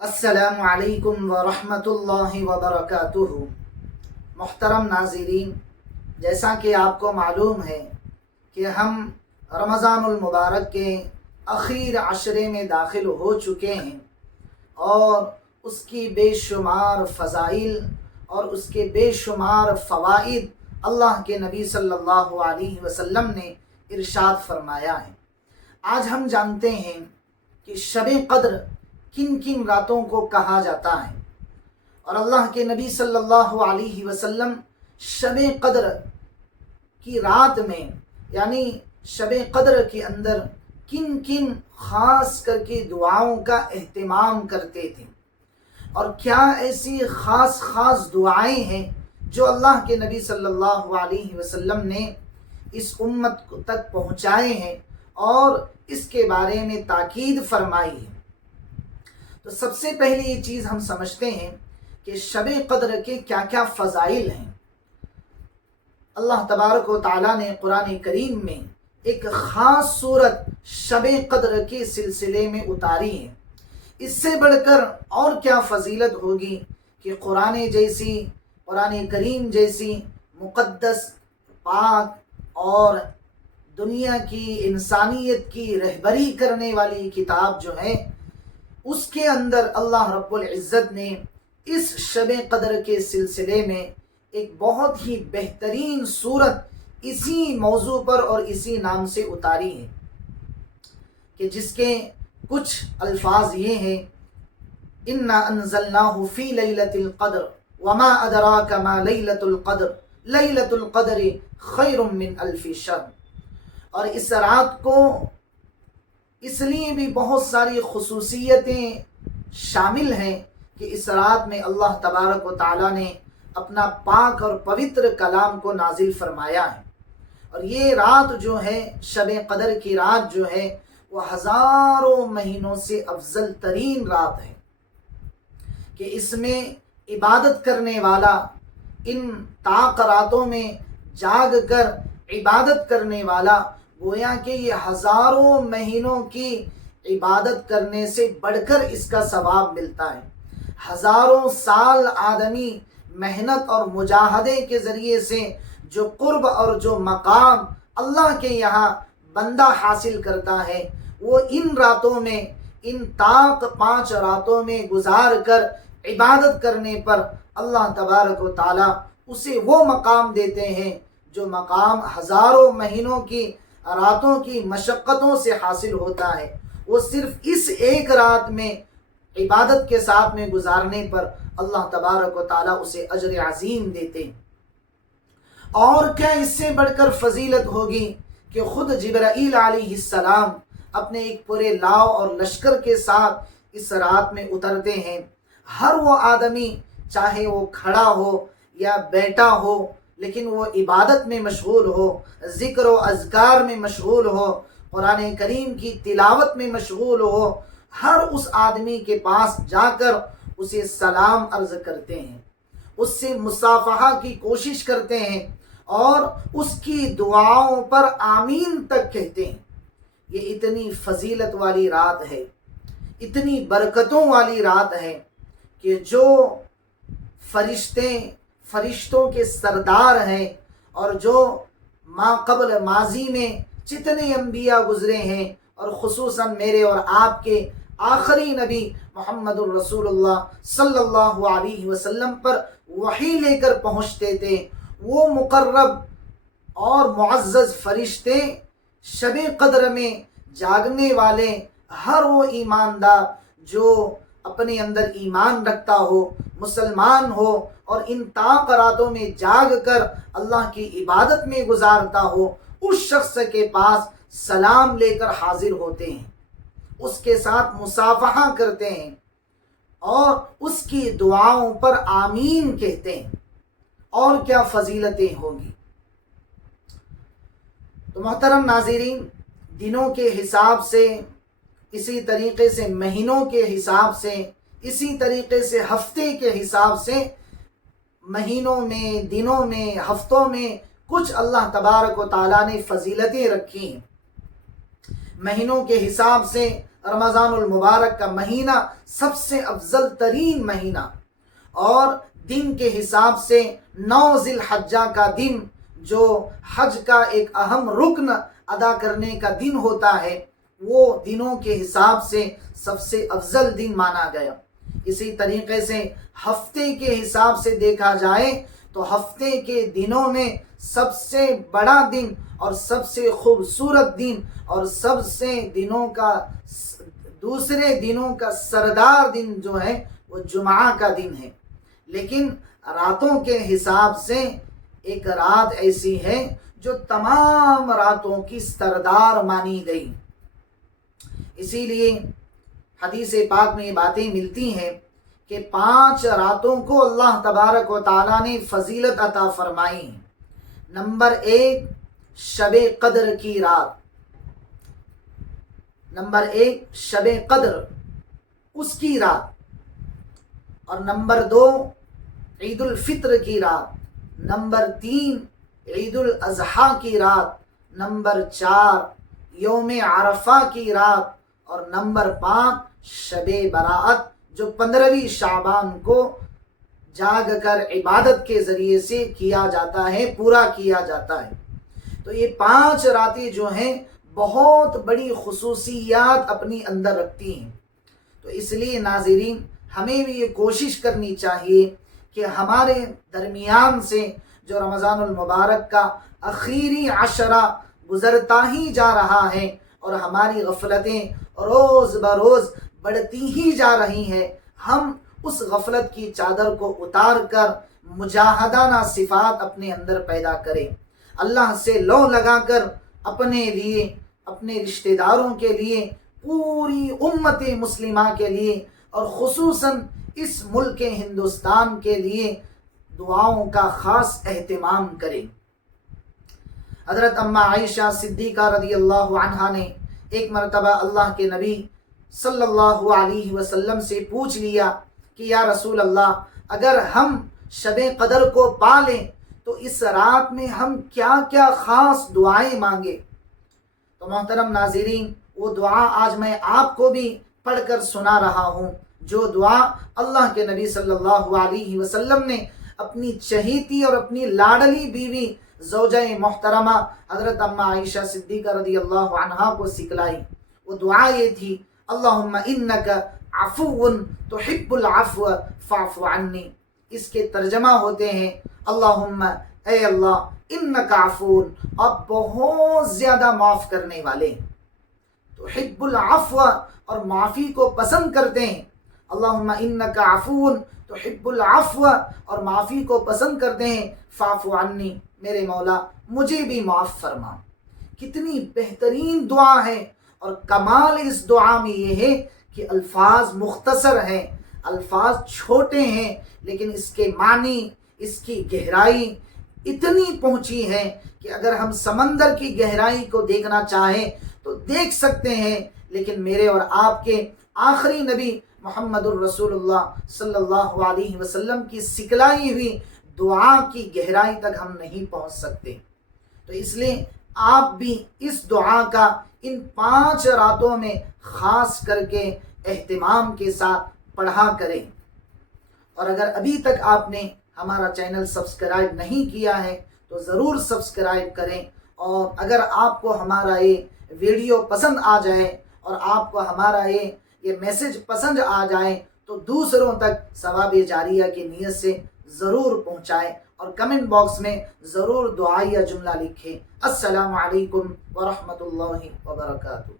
السلام علیکم ورحمۃ اللہ وبرکاتہ۔ محترم ناظرین، جیسا کہ آپ کو معلوم ہے کہ ہم رمضان المبارک کے اخیر عشرے میں داخل ہو چکے ہیں اور اس کی بے شمار فضائل اور اس کے بے شمار فوائد اللہ کے نبی صلی اللہ علیہ وسلم نے ارشاد فرمایا ہے۔ آج ہم جانتے ہیں کہ شب قدر کن کن راتوں کو کہا جاتا ہے، اور اللہ کے نبی صلی اللہ علیہ وسلم شب قدر کی رات میں یعنی شب قدر کے اندر کن کن خاص کر کے دعاؤں کا اہتمام کرتے تھے، اور کیا ایسی خاص دعائیں ہیں جو اللہ کے نبی صلی اللہ علیہ وسلم نے اس امت تک پہنچائے ہیں اور اس کے بارے میں تاکید فرمائی ہے۔ تو سب سے پہلے یہ چیز ہم سمجھتے ہیں کہ شب قدر کے کیا کیا فضائل ہیں۔ اللہ تبارک و تعالیٰ نے قرآن کریم میں ایک خاص صورت شب قدر کے سلسلے میں اتاری ہے۔ اس سے بڑھ کر اور کیا فضیلت ہوگی کہ قرآن کریم جیسی مقدس، پاک اور دنیا کی انسانیت کی رہبری کرنے والی کتاب جو ہے، اس کے اندر اللہ رب العزت نے اس شب قدر کے سلسلے میں ایک بہت ہی بہترین صورت اسی موضوع پر اور اسی نام سے اتاری ہے، کہ جس کے کچھ الفاظ یہ ہیں: اِنَّا أَنزَلْنَاهُ فِي لَيْلَةِ الْقَدْرِ وَمَا أَدْرَاكَ مَا لَيْلَةُ الْقَدْرِ لَيْلَةُ الْقَدْرِ خَيْرٌ مِّنْ أَلْفِ شَهْرٍ۔ اور اس رات کو اس لیے بھی بہت ساری خصوصیتیں شامل ہیں کہ اس رات میں اللہ تبارک و تعالیٰ نے اپنا پاک اور پوتر کلام کو نازل فرمایا ہے، اور یہ رات جو ہے، شب قدر کی رات جو ہے، وہ ہزاروں مہینوں سے افضل ترین رات ہے، کہ اس میں عبادت کرنے والا ان طاق راتوں میں جاگ کر عبادت کرنے والا گویا کہ یہ ہزاروں مہینوں کی عبادت کرنے سے بڑھ کر اس کا ثواب ملتا ہے۔ ہزاروں سال آدمی محنت اور مجاہدے کے ذریعے سے جو قرب اور جو مقام اللہ کے یہاں بندہ حاصل کرتا ہے، وہ ان راتوں میں، ان طاق 5 راتوں میں گزار کر عبادت کرنے پر اللہ تبارک و تعالیٰ اسے وہ مقام دیتے ہیں جو مقام ہزاروں مہینوں کی راتوں کی مشقتوں سے حاصل ہوتا ہے، وہ صرف اس ایک رات میں عبادت کے ساتھ میں گزارنے پر اللہ تبارک و تعالیٰ اسے اجر عظیم دیتے ہیں۔ اور کیا اس سے بڑھ کر فضیلت ہوگی کہ خود جبرائیل علیہ السلام اپنے ایک پورے لاؤ اور لشکر کے ساتھ اس رات میں اترتے ہیں۔ ہر وہ آدمی، چاہے وہ کھڑا ہو یا بیٹھا ہو، لیکن وہ عبادت میں مشغول ہو، ذکر و اذکار میں مشغول ہو، قرآن کریم کی تلاوت میں مشغول ہو، ہر اس آدمی کے پاس جا کر اسے سلام عرض کرتے ہیں، اس سے مصافحہ کی کوشش کرتے ہیں اور اس کی دعاؤں پر آمین تک کہتے ہیں۔ یہ اتنی فضیلت والی رات ہے، اتنی برکتوں والی رات ہے کہ جو فرشتوں کے سردار ہیں، اور جو ما قبل ماضی میں جتنے انبیاء گزرے ہیں، اور خصوصاً میرے اور آپ کے آخری نبی محمد الرسول اللہ صلی اللہ علیہ وسلم پر وحی لے کر پہنچتے تھے، وہ مقرب اور معزز فرشتے شب قدر میں جاگنے والے ہر وہ ایماندار جو اپنے اندر ایمان رکھتا ہو، مسلمان ہو، اور ان طاق راتوں میں جاگ کر اللہ کی عبادت میں گزارتا ہو، اس شخص کے پاس سلام لے کر حاضر ہوتے ہیں، اس کے ساتھ مصافحہ کرتے ہیں اور اس کی دعاؤں پر آمین کہتے ہیں۔ اور کیا فضیلتیں ہوں گی۔ تو محترم ناظرین، دنوں کے حساب سے، اسی طریقے سے مہینوں کے حساب سے، اسی طریقے سے ہفتے کے حساب سے، مہینوں میں، دنوں میں، ہفتوں میں کچھ اللہ تبارک و تعالیٰ نے فضیلتیں رکھی ہیں۔ مہینوں کے حساب سے رمضان المبارک کا مہینہ سب سے افضل ترین مہینہ، اور دن کے حساب سے 9 ذی الحجہ کا دن جو حج کا ایک اہم رکن ادا کرنے کا دن ہوتا ہے، وہ دنوں کے حساب سے سب سے افضل دن مانا گیا۔ اسی طریقے سے ہفتے کے حساب سے دیکھا جائے تو ہفتے کے دنوں میں سب سے بڑا دن اور سب سے خوبصورت دن اور سب سے دنوں کا دوسرے دنوں کا سردار دن جو ہے وہ جمعہ کا دن ہے۔ لیکن راتوں کے حساب سے ایک رات ایسی ہے جو تمام راتوں کی سردار مانی گئی۔ اسی لیے حدیث پاک میں یہ باتیں ملتی ہیں کہ 5 راتوں کو اللہ تبارک و تعالیٰ نے فضیلت عطا فرمائی ہے۔ نمبر 1 شب قدر کی رات، نمبر 1 شب قدر اس کی رات، اور نمبر 2 عید الفطر کی رات، نمبر 3 عید الاضحیٰ کی رات، نمبر 4 یوم عرفہ کی رات، اور نمبر 5 شب برات جو 15ویں شعبان کو جاگ کر عبادت کے ذریعے سے کیا جاتا ہے، پورا کیا جاتا ہے۔ تو یہ 5 راتیں جو ہیں بہت بڑی خصوصیات اپنی اندر رکھتی ہیں۔ تو اس لیے ناظرین ہمیں بھی یہ کوشش کرنی چاہیے کہ ہمارے درمیان سے جو رمضان المبارک کا آخری عشرہ گزرتا ہی جا رہا ہے اور ہماری غفلتیں روز بروز بڑھتی ہی جا رہی ہیں، ہم اس غفلت کی چادر کو اتار کر مجاہدانہ صفات اپنے اندر پیدا کریں، اللہ سے لو لگا کر اپنے لیے، اپنے رشتہ داروں کے لیے، پوری امت مسلمہ کے لیے اور خصوصاً اس ملک ہندوستان کے لیے دعاؤں کا خاص اہتمام کریں۔ حضرت اماں عائشہ صدیقہ رضی اللہ عنہا نے ایک مرتبہ اللہ کے نبی صلی اللہ علیہ وسلم سے پوچھ لیا کہ یا رسول اللہ، اگر ہم شب قدر کو پا لیں تو اس رات میں ہم کیا کیا خاص دعائیں مانگیں؟ تو محترم ناظرین وہ دعا آج میں آپ کو بھی پڑھ کر سنا رہا ہوں، جو دعا اللہ کے نبی صلی اللہ علیہ وسلم نے اپنی چہیتی اور اپنی لاڈلی بیوی زوجہ محترمہ حضرت اماں عائشہ صدیقہ رضی اللہ عنہا کو سکھلائی۔ وہ دعا یہ تھی، اللہم انک عفو تحب العفو فاعف عنی۔ اس کے ترجمہ ہوتے ہیں، اللہم اے اللہ انک عفو، آپ بہت زیادہ معاف کرنے والے ہیں، تحب العفو اور معافی کو پسند کرتے ہیں، اللہم انک عفو تحب العفو اور معافی کو پسند کرتے ہیں، فاعف عنی، میرے مولا مجھے بھی معاف فرما۔ کتنی بہترین دعا ہے، اور کمال اس دعا میں یہ ہے کہ الفاظ مختصر ہیں، الفاظ چھوٹے ہیں، لیکن اس کے معنی، اس کی گہرائی اتنی پہنچی ہے کہ اگر ہم سمندر کی گہرائی کو دیکھنا چاہیں تو دیکھ سکتے ہیں، لیکن میرے اور آپ کے آخری نبی محمد الرسول اللہ صلی اللہ علیہ وسلم کی سکھلائی ہوئی دعا کی گہرائی تک ہم نہیں پہنچ سکتے۔ تو اس لیے آپ بھی اس دعا کا ان 5 راتوں میں خاص کر کے اہتمام کے ساتھ پڑھا کریں۔ اور اگر ابھی تک آپ نے ہمارا چینل سبسکرائب نہیں کیا ہے تو ضرور سبسکرائب کریں، اور اگر آپ کو ہمارا یہ ویڈیو پسند آ جائے اور آپ کو ہمارا یہ میسج پسند آ جائے تو دوسروں تک ثواب جاریہ کی نیت سے ضرور پہنچائیں، اور کمنٹ باکس میں ضرور دعائیہ جملہ لکھیں۔ السلام علیکم ورحمۃ اللہ وبرکاتہ۔